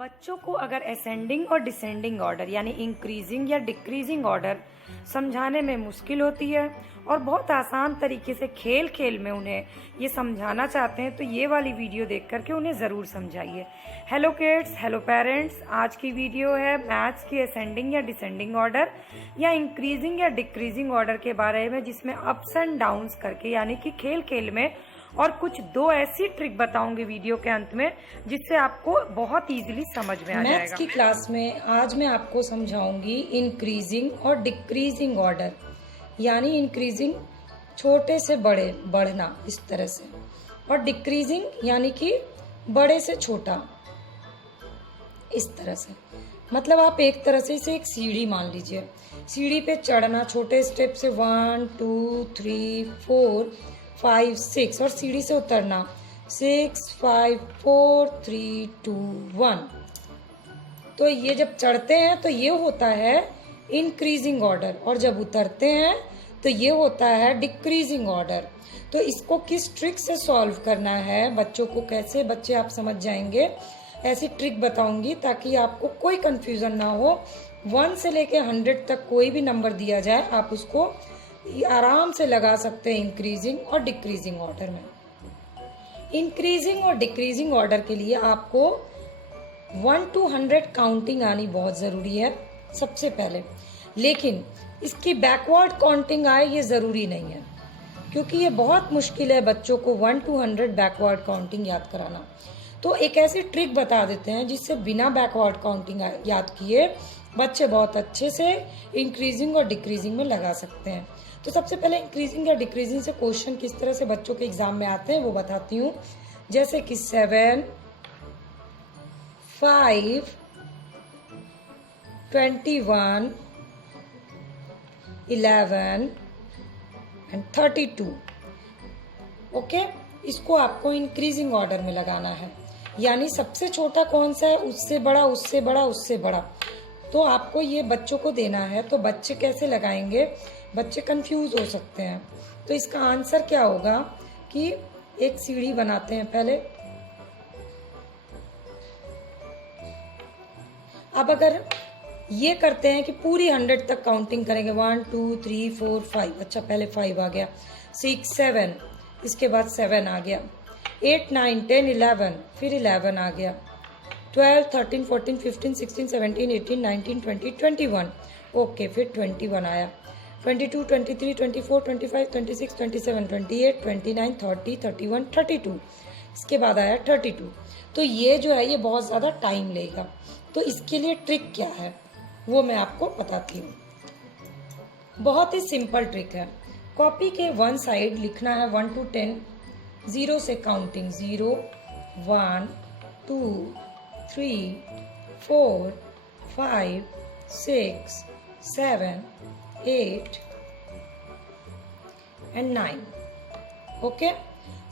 बच्चों को अगर असेंडिंग और डिसेंडिंग ऑर्डर यानी इंक्रीजिंग या डिक्रीजिंग ऑर्डर समझाने में मुश्किल होती है और बहुत आसान तरीके से खेल खेल में उन्हें ये समझाना चाहते हैं तो ये वाली वीडियो देख करके उन्हें ज़रूर समझाइए। हेलो किड्स, हेलो पेरेंट्स, आज की वीडियो है मैथ्स की असेंडिंग या डिसेंडिंग ऑर्डर या इंक्रीजिंग या डिक्रीजिंग ऑर्डर के बारे में, जिसमें अप्स एंड डाउन्स करके यानी कि खेल खेल में और कुछ दो ऐसी ट्रिक बताऊंगी वीडियो के अंत में जिससे आपको बहुत इजीली समझ में आ जाएगा। मैथ्स की क्लास में आज मैं आपको समझाऊंगी इंक्रीजिंग और डिक्रीजिंग ऑर्डर, यानी इंक्रीजिंग छोटे से बड़े बढ़ना इस तरह से, और डिक्रीजिंग यानी कि बड़े से छोटा इस तरह से। मतलब आप एक तरह से इसे एक सीढ़ी मान लीजिए, सीढ़ी पे चढ़ना छोटे स्टेप से 1 2 3 4 5 6 और सीढ़ी से उतरना 6 5 4 3 2 1। तो ये जब चढ़ते हैं तो ये होता है इंक्रीजिंग ऑर्डर और जब उतरते हैं तो ये होता है डिक्रीजिंग ऑर्डर। तो इसको किस ट्रिक से सॉल्व करना है, बच्चों को कैसे, बच्चे आप समझ जाएंगे, ऐसी ट्रिक बताऊंगी ताकि आपको कोई कंफ्यूजन ना हो। 1 से लेके 100 तक कोई भी नंबर दिया जाए आप उसको आराम से लगा सकते हैं इंक्रीजिंग और डिक्रीजिंग ऑर्डर में। इंक्रीजिंग और डिक्रीजिंग ऑर्डर के लिए आपको 1 to 100 काउंटिंग आनी बहुत ज़रूरी है सबसे पहले, लेकिन इसकी बैकवर्ड काउंटिंग आए ये ज़रूरी नहीं है, क्योंकि ये बहुत मुश्किल है बच्चों को 1 to 100 बैकवर्ड काउंटिंग याद कराना। तो एक ऐसी ट्रिक बता देते हैं जिससे बिना बैकवर्ड काउंटिंग याद किए बच्चे बहुत अच्छे से इंक्रीजिंग और डिक्रीजिंग में लगा सकते हैं। तो सबसे पहले इंक्रीजिंग या डिक्रीजिंग से क्वेश्चन किस तरह से बच्चों के एग्जाम में आते हैं वो बताती हूँ। जैसे कि 7 5 21 11 एंड 32। ओके, इसको आपको इंक्रीजिंग ऑर्डर में लगाना है, यानी सबसे छोटा कौन सा है, उससे बड़ा, उससे बड़ा, उससे बड़ा। तो आपको ये बच्चों को देना है, तो बच्चे कैसे लगाएंगे, बच्चे कंफ्यूज हो सकते हैं। तो इसका आंसर क्या होगा कि एक सीढ़ी बनाते हैं पहले। अब अगर ये करते हैं कि पूरी 100 तक काउंटिंग करेंगे, 1 2 3 4 5, अच्छा पहले 5 आ गया, 6 7, इसके बाद 7 आ गया, 8 9 10 11, फिर 11 आ गया, 12 13 14 15 16 17 18 19 20 21, ओके, फिर 21 आया, 22 23 24 25 26 27 28 29 30 31 32, इसके बाद आया 32। तो ये जो है ये बहुत ज़्यादा टाइम लेगा, तो इसके लिए ट्रिक क्या है वो मैं आपको बताती हूँ। बहुत ही सिंपल ट्रिक है। कॉपी के वन साइड लिखना है 1 to 10, 0 से काउंटिंग 0 1 2 3 4 5 6 7 8 एंड 9। ओके,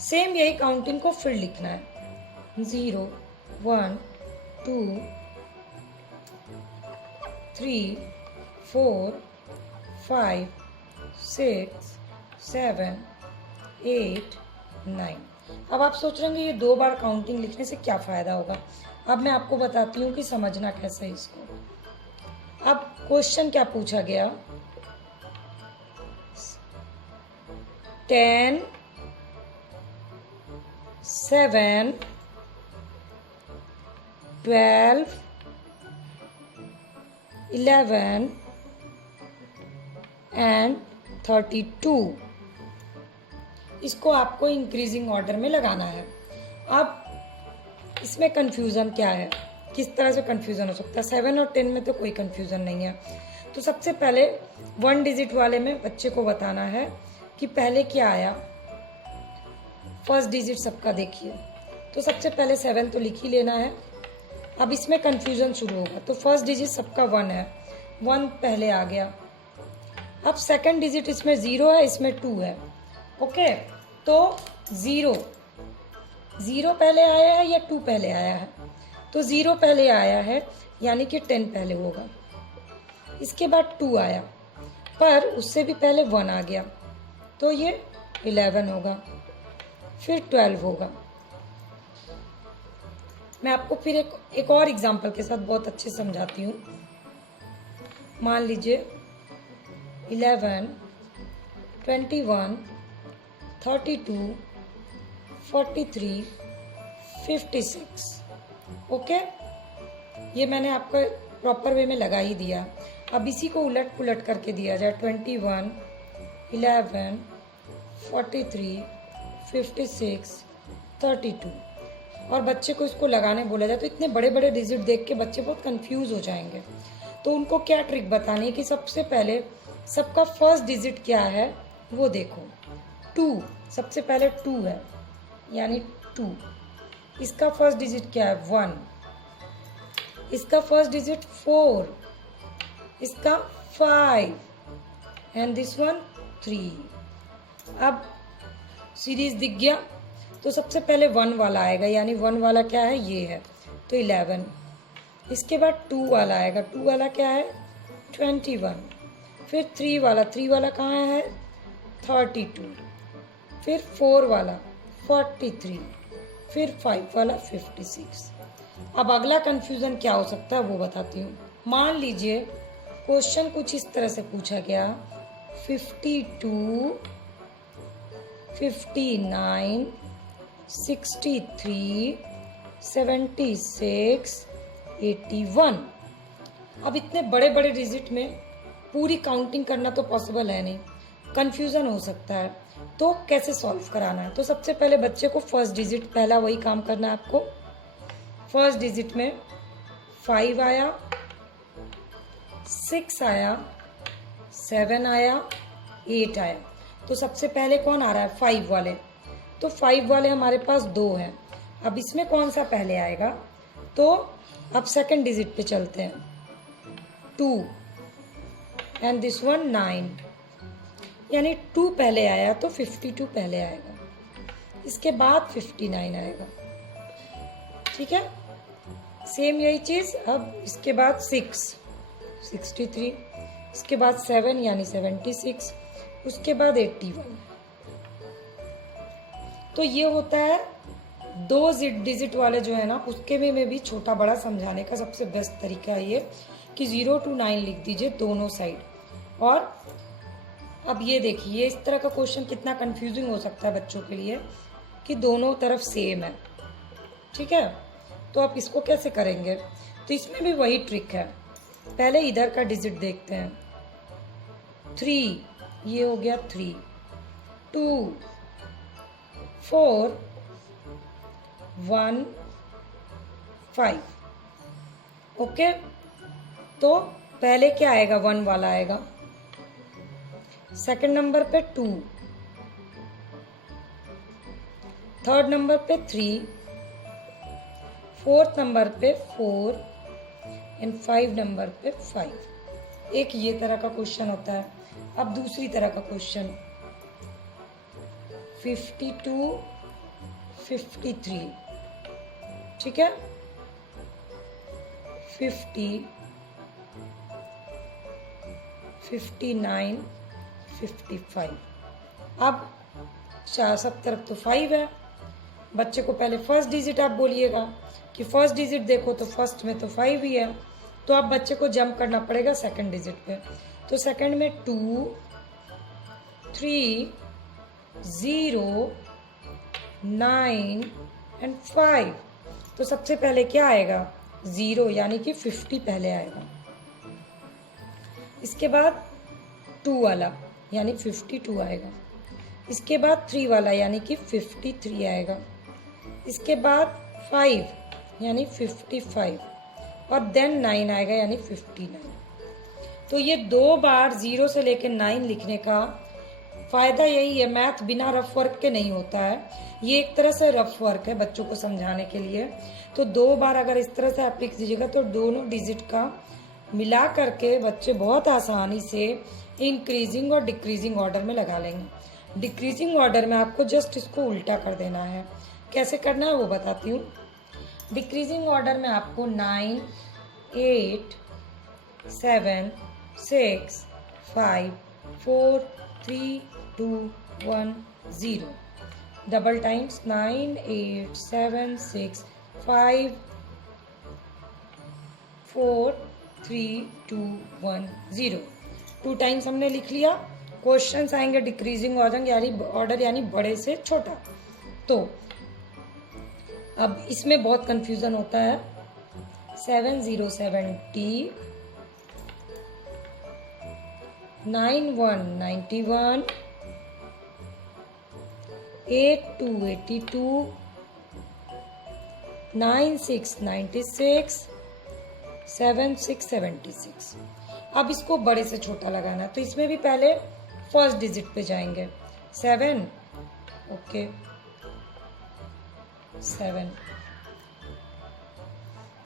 सेम यही काउंटिंग को फिर लिखना है 0 1 2 3 4 5 6 7 8 9। अब आप सोच रहे होंगे ये 2 बार काउंटिंग लिखने से क्या फ़ायदा होगा। अब मैं आपको बताती हूँ कि समझना कैसे इसको। अब क्वेश्चन क्या पूछा गया, 10 7 12 11 एंड 32। इसको आपको इंक्रीजिंग ऑर्डर में लगाना है। अब इसमें कंफ्यूजन क्या है, किस तरह से कंफ्यूजन हो सकता है। 7 और 10 में तो कोई कंफ्यूजन नहीं है। तो सबसे पहले 1 डिजिट वाले में बच्चे को बताना है कि पहले क्या आया, फर्स्ट डिजिट सबका देखिए। तो सबसे पहले 7 तो लिख ही लेना है। अब इसमें कंफ्यूजन शुरू होगा। तो फर्स्ट डिजिट सबका 1 है, 1 पहले आ गया। अब सेकंड डिजिट इसमें 0 है, इसमें 2 है। ओके, तो 0 पहले आया है या 2 पहले आया है, तो 0 पहले आया है यानी कि 10 पहले होगा। इसके बाद 2 आया, पर उससे भी पहले 1 आ गया, तो ये 11 होगा, फिर 12 होगा, मैं आपको फिर एक और एग्जांपल के साथ बहुत अच्छे से समझाती हूँ। मान लीजिए 11, 21, 32, 43, 56। ओके, ये मैंने आपको प्रॉपर वे में लगा ही दिया। अब इसी को उलट पुलट करके दिया जाए 21, 11, 43, 56, 32 और बच्चे को इसको लगाने बोला जाए तो इतने बड़े बड़े डिजिट देख के बच्चे बहुत कंफ्यूज हो जाएंगे। तो उनको क्या ट्रिक बतानी है कि सबसे पहले सबका फर्स्ट डिजिट क्या है वो देखो। 2, सबसे पहले 2 है यानी 2। इसका फर्स्ट डिजिट क्या है 1। इसका फर्स्ट डिजिट 4, इसका 5 एंड दिस वन 3। अब सीरीज दिख गया तो सबसे पहले 1 वाला आएगा यानी 1 वाला क्या है ये है तो 11। इसके बाद 2 वाला आएगा, 2 वाला क्या है 21। फिर 3 वाला कहाँ है 32। फिर 4 वाला 43। फिर 5 वाला 56। अब अगला कंफ्यूजन क्या हो सकता है वो बताती हूँ। मान लीजिए क्वेश्चन कुछ इस तरह से पूछा गया 52, 59, 63, 76, 81। अब इतने बड़े बड़े डिजिट में पूरी काउंटिंग करना तो पॉसिबल है नहीं, कंफ्यूजन हो सकता है। तो कैसे सॉल्व कराना है? तो सबसे पहले बच्चे को फर्स्ट डिजिट, पहला वही काम करना है आपको। फर्स्ट डिजिट में 5 आया, 6 आया, 7 आया, 8 आया। तो सबसे पहले कौन आ रहा है 5 वाले, तो 5 वाले हमारे पास 2 हैं। अब इसमें कौन सा पहले आएगा, तो अब सेकंड डिजिट पे चलते हैं 2 एंड दिस वन 9 यानी 2 पहले आया तो 52 पहले आएगा, इसके बाद 59 आएगा। ठीक है, सेम यही चीज। अब इसके बाद 6, 63, इसके बाद 7 यानी 76, उसके बाद 81। तो ये होता है 2 डिजिट वाले जो है ना, उसके में भी छोटा बड़ा समझाने का सबसे बेस्ट तरीका है ये कि 0 to 9 लिख दीजिए दोनों साइड। और अब ये देखिए इस तरह का क्वेश्चन कितना कंफ्यूजिंग हो सकता है बच्चों के लिए कि दोनों तरफ सेम है। ठीक है, तो आप इसको कैसे करेंगे, तो इसमें भी वही ट्रिक है। पहले इधर का डिजिट देखते हैं 3, ये हो गया 3, 2, 4, 1, 5। ओके, तो पहले क्या आएगा 1 वाला आएगा, सेकंड नंबर पे 2, थर्ड नंबर पे 3, फोर्थ नंबर पे 4 एंड 5 नंबर पे 5। एक ये तरह का क्वेश्चन होता है। अब दूसरी तरह का क्वेश्चन 52, 53। ठीक है, 50, 59, 55। अब सब तरफ तो 5 है। बच्चे को पहले फर्स्ट डिजिट आप बोलिएगा कि फर्स्ट डिजिट देखो, तो फर्स्ट में तो 5 ही है, तो अब बच्चे को जंप करना पड़ेगा सेकंड डिजिट पे। तो सेकंड में 2, 3, 0, 9 एंड 5। तो सबसे पहले क्या आएगा 0 यानी कि 50 पहले आएगा। इसके बाद 2 वाला यानी 52 आएगा। इसके बाद 3 वाला यानी कि 53 आएगा। इसके बाद 5 यानी 55 और देन 9 आएगा यानी 59। तो ये 2 बार 0 से लेकर 9 लिखने का फायदा यही है, मैथ बिना रफ वर्क के नहीं होता है। ये एक तरह से रफ वर्क है बच्चों को समझाने के लिए। तो 2 बार अगर इस तरह से आप लिख दीजिएगा तो दोनों डिजिट का मिला करके बच्चे बहुत आसानी से इंक्रीजिंग और डिक्रीजिंग ऑर्डर में लगा लेंगे। डिक्रीजिंग ऑर्डर में आपको जस्ट इसको उल्टा कर देना है। कैसे करना है वो बताती हूँ। डिक्रीजिंग ऑर्डर में आपको 9, 8, 7, 6, 5, 4, 3, 2, 1, 0 डबल टाइम्स 9, 8, 7, 6, 5, 4 3 2 1 0। 2 टाइम्स हमने लिख लिया। क्वेश्चंस आएंगे डिक्रीजिंग ऑर्डर यानी बड़े से छोटा। तो अब इसमें बहुत कंफ्यूजन होता है। 7070, 9191, 8282, 9696, 7676। अब इसको बड़े से छोटा लगाना है, तो इसमें भी पहले फर्स्ट डिजिट पे जाएंगे। 7, ओके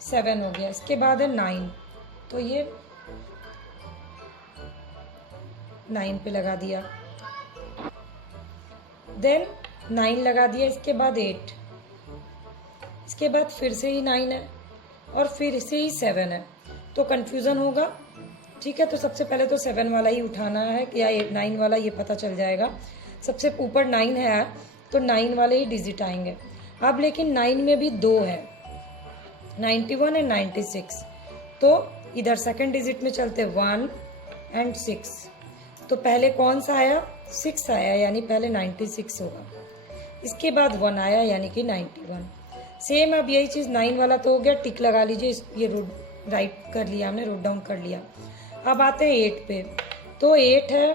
7 हो गया। इसके बाद है 9, तो ये 9 पे लगा दिया। देन 9 लगा दिया। इसके बाद 8, इसके बाद फिर से ही 9 है और फिर से ही 7 है, तो कंफ्यूजन होगा। ठीक है, तो सबसे पहले तो 7 वाला ही उठाना है या 9 वाला, ये पता चल जाएगा। सबसे ऊपर 9 है तो 9 वाले ही डिजिट आएंगे। अब लेकिन 9 में भी 2 है, 91 एंड 96, तो इधर सेकंड डिजिट में चलते 1 एंड 6। तो पहले कौन सा आया? 6 आया, यानी पहले 96 होगा। इसके बाद 1 आया यानी कि 91। सेम अब यही चीज़ 9 वाला तो हो गया, टिक लगा लीजिए। ये राइट कर लिया हमने, नोट डाउन कर लिया। अब आते हैं 8 पे, तो 8 है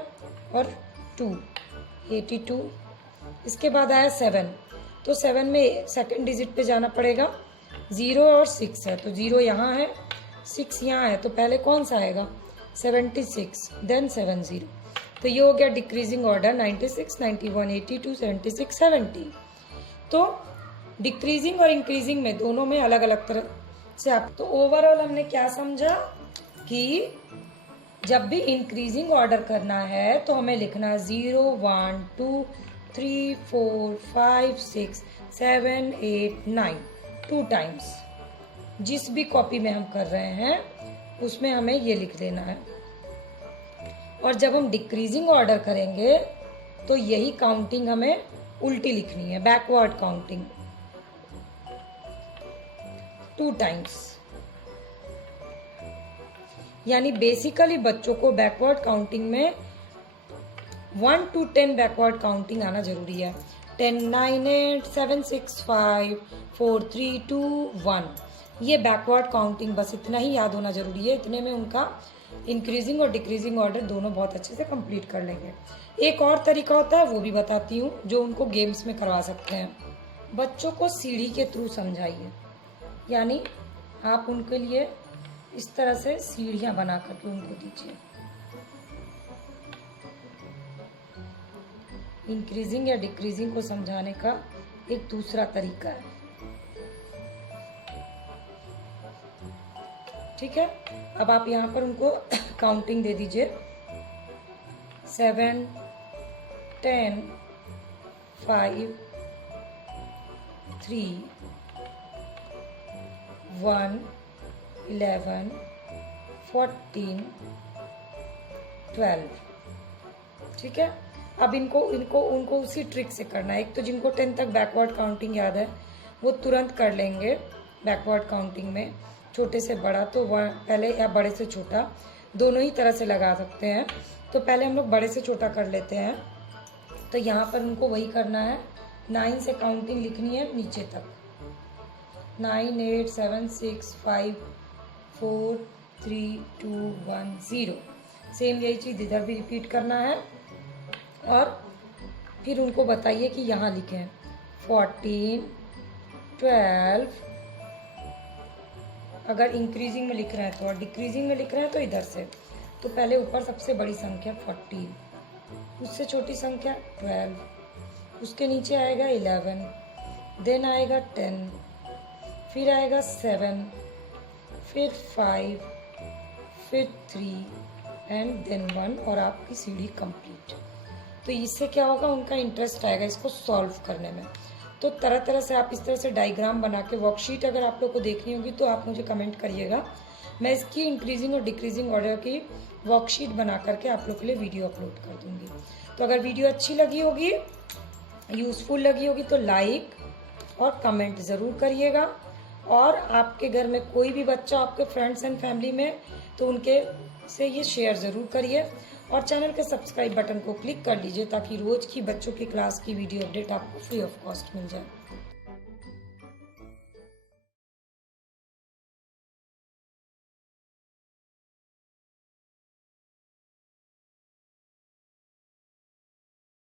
और 2 82। इसके बाद आया 7, तो 7 में सेकंड डिजिट पे जाना पड़ेगा। 0 और 6 है, तो 0 यहाँ है, 6 यहाँ है, तो पहले कौन सा आएगा? 76, देन 70। तो ये हो गया डिक्रीजिंग ऑर्डर 96, 91, 82, 76, 70। तो डिक्रीजिंग और इंक्रीजिंग में दोनों में अलग अलग तरह से आप, तो ओवरऑल हमने क्या समझा कि जब भी इंक्रीजिंग ऑर्डर करना है तो हमें लिखना 0 1 2 3 4 5 6 7 8 9 2 टाइम्स। जिस भी कॉपी में हम कर रहे हैं उसमें हमें ये लिख देना है। और जब हम डिक्रीजिंग ऑर्डर करेंगे तो यही काउंटिंग हमें उल्टी लिखनी है, बैकवर्ड काउंटिंग 2 टाइम्स। यानी बेसिकली बच्चों को बैकवर्ड काउंटिंग में 1 to 10 बैकवर्ड काउंटिंग आना जरूरी है। 10 9 8 7 6 5 4 3 2 1, ये बैकवर्ड काउंटिंग बस इतना ही याद होना जरूरी है। इतने में उनका इंक्रीजिंग और डिक्रीजिंग ऑर्डर दोनों बहुत अच्छे से कंप्लीट कर लेंगे। एक और तरीका होता है, वो भी बताती हूँ, जो उनको गेम्स में करवा सकते हैं। बच्चों को सीढ़ी के थ्रू समझाइए, यानी आप उनके लिए इस तरह से सीढ़ियां बना करके उनको दीजिए। इंक्रीजिंग या डिक्रीजिंग को समझाने का एक दूसरा तरीका है। ठीक है, अब आप यहाँ पर उनको काउंटिंग दे दीजिए। 7 10 5 3 1 11 14 12। ठीक है, अब उनको उसी ट्रिक से करना है। एक तो जिनको 10 तक बैकवर्ड काउंटिंग याद है वो तुरंत कर लेंगे बैकवर्ड काउंटिंग में। छोटे से बड़ा तो पहले, या बड़े से छोटा, दोनों ही तरह से लगा सकते हैं। तो पहले हम लोग बड़े से छोटा कर लेते हैं। तो यहाँ पर उनको वही करना है, 9 से काउंटिंग लिखनी है नीचे तक। 9 8 7 6 5 4 3 2 1 0। सेम यही चीज़ इधर भी रिपीट करना है। और फिर उनको बताइए कि यहाँ लिखें 14 12। अगर इंक्रीजिंग में लिख रहे हैं तो, और डिक्रीजिंग में लिख रहे हैं तो इधर से। तो पहले ऊपर सबसे बड़ी संख्या 14, उससे छोटी संख्या 12, उसके नीचे आएगा 11, देन आएगा 10, फिर आएगा 7, फिर 5, फिर 3 एंड देन 1, और आपकी सीढ़ी कंप्लीट। तो इससे क्या होगा, उनका इंटरेस्ट आएगा इसको सॉल्व करने में। तो तरह तरह से आप इस तरह से डायग्राम बना के, वर्कशीट अगर आप लोग को देखनी होगी तो आप मुझे कमेंट करिएगा। मैं इसकी इंक्रीजिंग और डिक्रीजिंग ऑर्डर की वर्कशीट बना करके आप लोग के लिए वीडियो अपलोड कर दूंगी। तो अगर वीडियो अच्छी लगी होगी, यूज़फुल लगी होगी, तो लाइक और कमेंट ज़रूर करिएगा। और आपके घर में कोई भी बच्चा, आपके फ्रेंड्स एंड फैमिली में, तो उनके से ये शेयर ज़रूर करिए और चैनल के सब्सक्राइब बटन को क्लिक कर लीजिए ताकि रोज़ की बच्चों की क्लास की वीडियो अपडेट आपको फ्री ऑफ कॉस्ट मिल जाए।